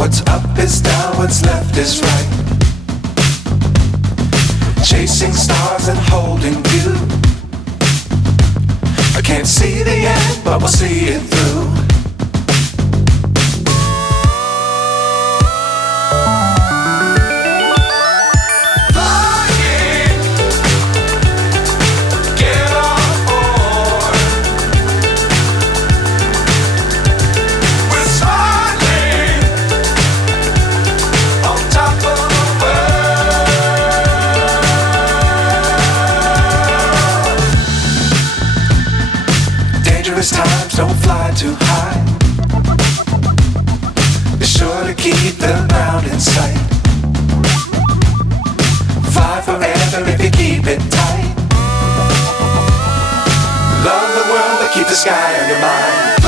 What's up is down, what's left is right. Chasing stars and holding you. I can't see the end, but we'll see it through. Times don't fly too high. Be sure to keep the ground in sight. Fly forever if you keep it tight. Love the world but keep the sky on your mind.